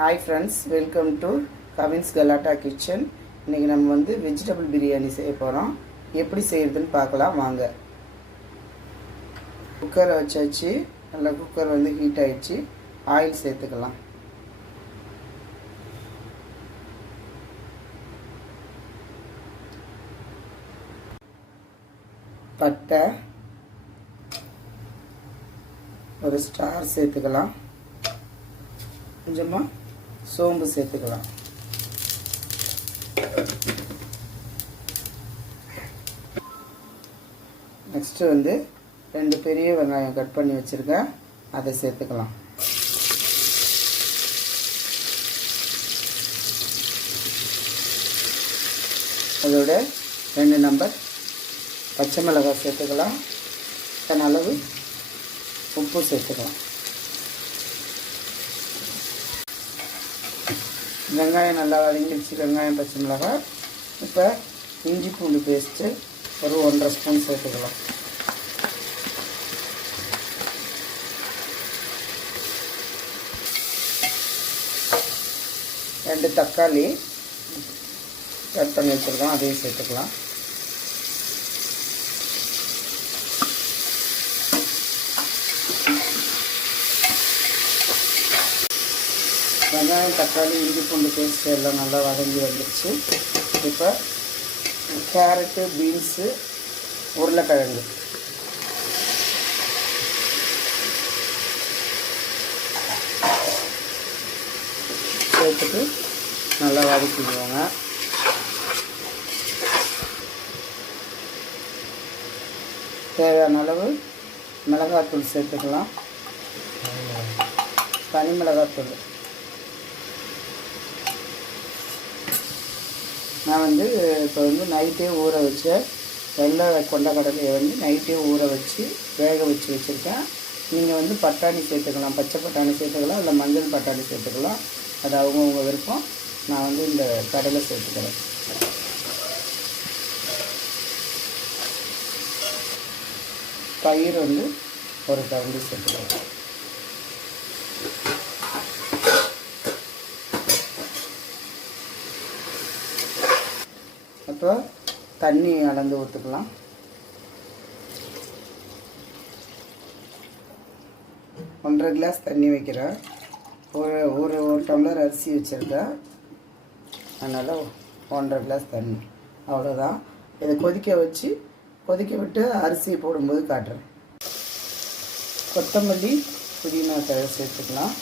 Hi friends, welcome to Kavin's Galata Kitchen. இன்னைக்கு நம்ம வந்து வெஜிடபிள் பிரியாணி செய்ய போறோம். எப்படி செய்யறதுன்னு பார்க்கலாம் வாங்க. குக்கர் வச்சாச்சு. நல்ல குக்கர் வந்து ஹீட் ஆயிடுச்சு. ஆயில் சேர்த்துக்கலாம். பட்டை ஒரு ஸ்டார் சேர்த்துக்கலாம். கொஞ்சமா சோம்பு சேர்த்துக்கலாம். நெக்ஸ்ட் வந்து 2 பெரிய வெங்காயம் கட் பண்ணி வச்சிருக்கேன், அதை சேர்த்துக்கலாம். அதோட 2 நம்பர் பச்சை மிளகாய் சேர்த்துக்கலாம். அதன் அளவு உப்பு சேர்த்துக்கலாம். வெங்காயம் நல்லா வதங்கிடுச்சு. வெங்காயம் பச்சை மிளகாய். இப்போ இஞ்சி பூண்டு பேஸ்ட்டு ஒரு 1.5 ஸ்பூன் சேர்த்துக்கலாம். ரெண்டு தக்காளி கட் பண்ணி வச்சுருக்கோம், அதையும் சேர்த்துக்கலாம். வெங்காயம் தக்காளி இஞ்சி பூண்டு பேஸ்ட் எல்லாம் நல்லா வதங்கி வந்துடுச்சு. இப்போ கேரட்டு பீன்ஸு உருளைக்கிழங்கு சேர்த்துட்டு நல்லா வதக்கிடுவோங்க. தேவையான அளவு மிளகாத்தூள் சேர்த்துக்கலாம். தனி மிளகாத்தூள் நான் வந்து இப்போ வந்து நைட்டே ஊற வச்ச வெள்ளை கொண்டக்கடலையை வந்து நைட்டே ஊற வச்சு வேக வச்சு வச்சுருக்கேன். நீங்கள் வந்து பட்டாணி சேர்த்துக்கலாம், பச்சை பட்டாணி சேர்த்துக்கலாம், இல்லை மஞ்சள் பட்டாணி சேர்த்துக்கலாம். அது அவங்கவுங்க விருப்பம். நான் வந்து இந்த கடலை சேர்த்துக்கிறேன். தயிர் வந்து ஒரு கரண்டி சேர்த்துக்கலாம். அப்புறம் தண்ணி அளந்து ஊற்றுக்கலாம். ஒன்றரை கிளாஸ் தண்ணி வைக்கிறேன். ஒரு டம்ளர் அரிசி வச்சுருக்கேன், அதனால் 1.5 கிளாஸ் தண்ணி. அவ்வளோதான். இதை கொதிக்க விட்டு அரிசி போடும்போது காட்டுறேன். கொத்தமல்லி புதினா தழை சேர்த்துக்கலாம்.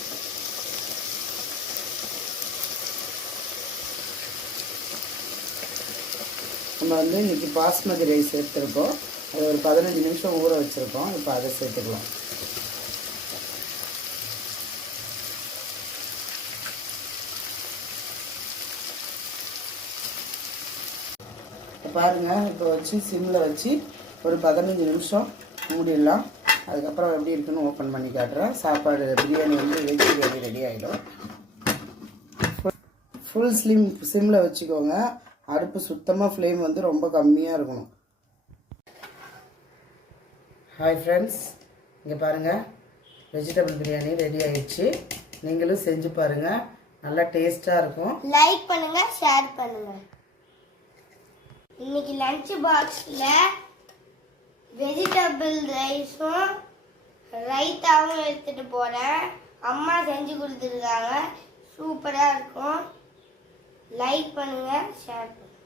நம்ம வந்து இன்றைக்கி பாஸ்மதி ரைஸ் எடுத்துருக்கோம், அது ஒரு 15 நிமிஷம் ஊற வச்சுருக்கோம். இப்போ அதை சேர்த்துக்கலாம். பாருங்கள், இப்போ வச்சு சிம்மில் வச்சு ஒரு 15 நிமிஷம் மூடிடலாம். அதுக்கப்புறம் எப்படி இருக்குன்னு ஓப்பன் பண்ணி காட்டுறேன். சாப்பாடு பிரியாணி வந்து வெஜ் பிரியாணி ரெடி ஆகிடும். ஃபுல் சிம்மில் வச்சுக்கோங்க. அடுப்பு சுத்தமாக ஃப்ளேம் வந்து ரொம்ப கம்மியாக இருக்கணும். ஹாய் ஃப்ரெண்ட்ஸ், இங்கே பாருங்கள், வெஜிடபிள் பிரியாணி ரெடி ஆகிடுச்சு. நீங்களும் செஞ்சு பாருங்கள், நல்லா டேஸ்ட்டாக இருக்கும். லைக் பண்ணுங்கள், ஷேர் பண்ணுங்கள். இன்னைக்கு லஞ்ச் பாக்ஸில் வெஜிடபிள் ரைஸும் ரைத்தாவும் எடுத்துகிட்டு போகிறேன். அம்மா செஞ்சு கொடுத்துருக்காங்க, சூப்பராக இருக்கும். லைக் பண்ணுங்கள், ஷேர் பண்ணுங்கள்.